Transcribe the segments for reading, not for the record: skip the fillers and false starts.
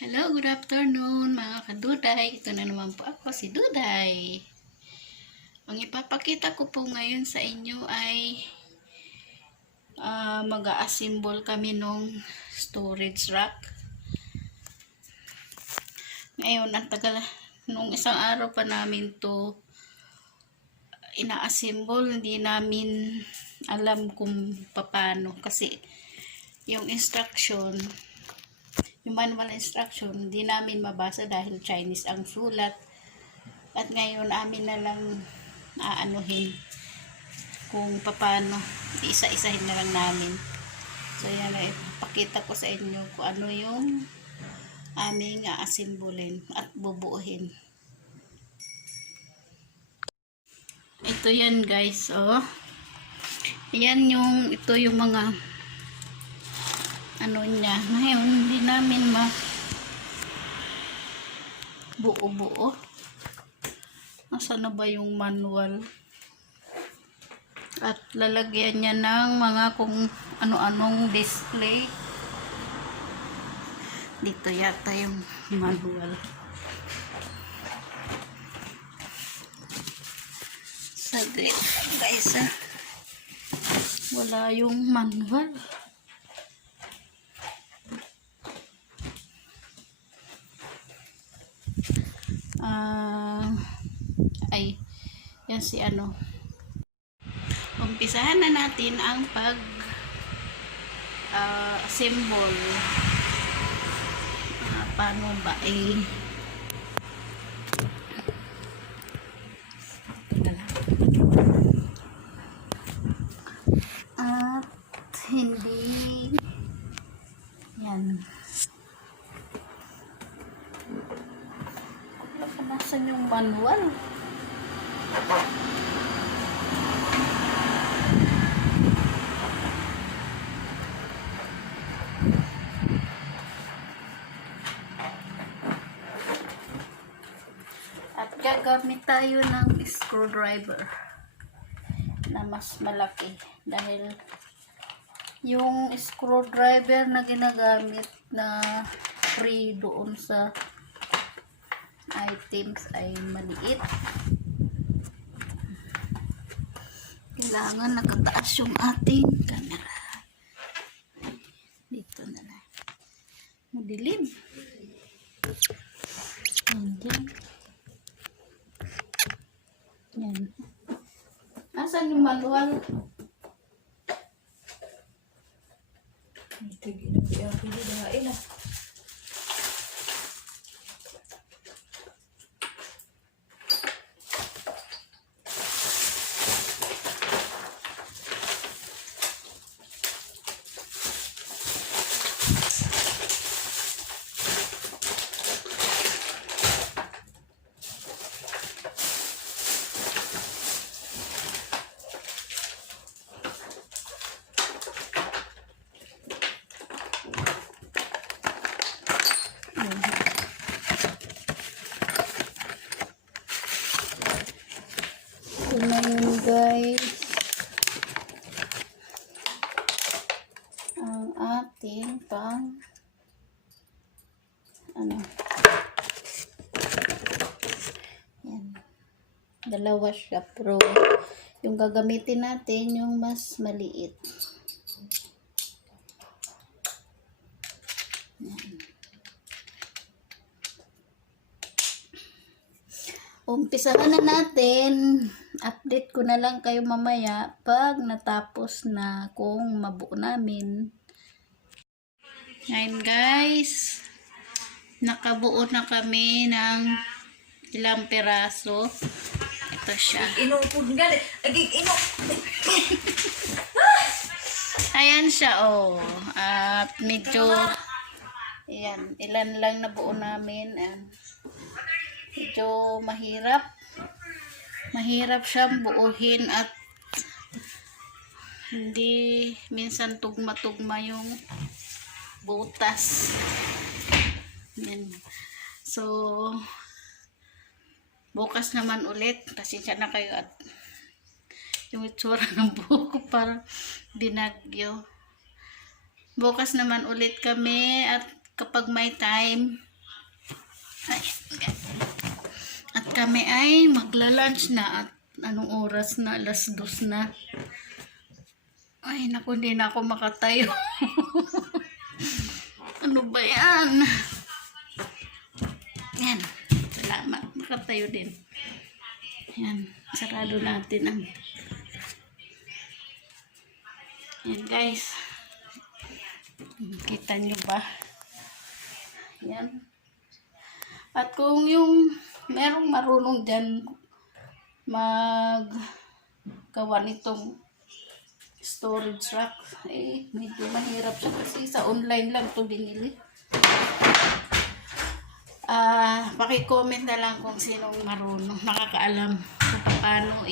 Hello, good afternoon mga kaduday. Ito na naman po ako, si Duday. Ang ipapakita ko po ngayon sa inyo ay mag-a-assemble kami nung storage rack. Ngayon, ang tagal, nung isang araw pa namin to ina-assemble, hindi namin alam kung paano kasi yung instruction, yung manual instruction, hindi namin mabasa dahil Chinese ang sulat. At ngayon, amin na lang aanuhin kung paano. Isa-isahin na lang namin. So, yan ay ipakita ko sa inyo kung ano yung aming aasimbulin at bubuuhin. Ito yan guys, oh. Ito yung mga ano niya. Ngayon, hindi namin buo-buo. Nasaan na ba yung manual? At lalagyan niya ng mga kung ano-anong display. Dito yata yung manual. Saglit guys, wala yung manual. Ay, yan si ano. Umpisahan na natin ang assemble. Paano ba at hindi yan. Nasaan yung manual? At gagamit tayo ng screwdriver na mas malaki dahil yung screwdriver na ginagamit na free doon sa items ay maliit. Kailangan nakataas yung ating camera. Dito na lang. Madilim. Ayan. Yan. Nasaan yung manual? Ito ginawa na. Ito na yun guys. Ang ating pang ano. Yan. Dalawa siya pero yung gagamitin natin yung mas maliit. Umpisahan na natin. Update ko na lang kayo mamaya pag natapos na kung mabuo namin. Ngayon guys, nakabuo na kami ng ilang peraso. Ito siya. Ayan siya, oh. At medyo ayan, ilan lang nabuo namin. Medyo mahirap siyang buuhin at hindi minsan tugma-tugma yung butas. Yan. So bukas naman ulit, pasensya na kayo at yung itsura ng buhok ko parang binagyo. Bukas naman ulit kami at kapag may time. Ay, at kami ay magla-lunch na at anong oras na? 2:00 na. Ay, naku, hindi na ako makatayo. Ano ba yan? Yan. Salamat. Makatayo din. Yan. Sarado natin ang... Yan, guys. Kita nyo ba? Yan. At kung yung merong marunong dyan maggawa nitong storage rack, eh, medyo mahirap siya kasi sa online lang to binili. Paki-comment na lang kung sinong marunong, nakakaalam kung paano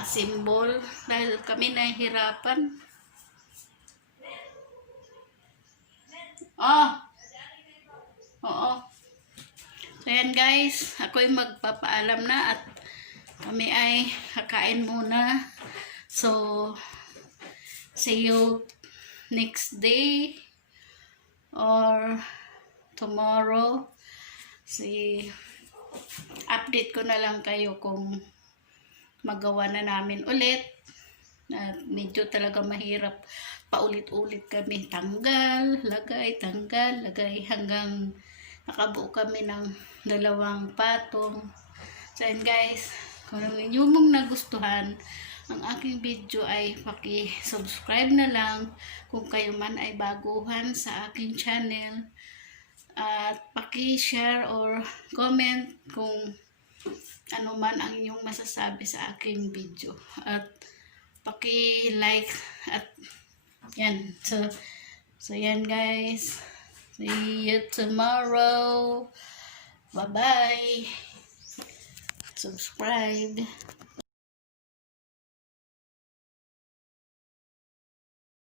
assemble dahil kami nahihirapan. Oo. So yan guys, ako'y magpapaalam na at kami ay kakain muna. So, see you next day or tomorrow. Update ko na lang kayo kung magawa na namin ulit. At medyo talaga mahirap. Paulit-ulit kami. Tanggal, lagay hanggang nakabuo kami ng 2 patong. So yun guys, kung inyo mong nagustuhan ang aking video ay paki-subscribe na lang kung kayo man ay baguhan sa aking channel. At paki-share or comment kung ano man ang inyong masasabi sa aking video. At paki-like at yan. So yan guys. See you tomorrow. Bye-bye. Subscribe.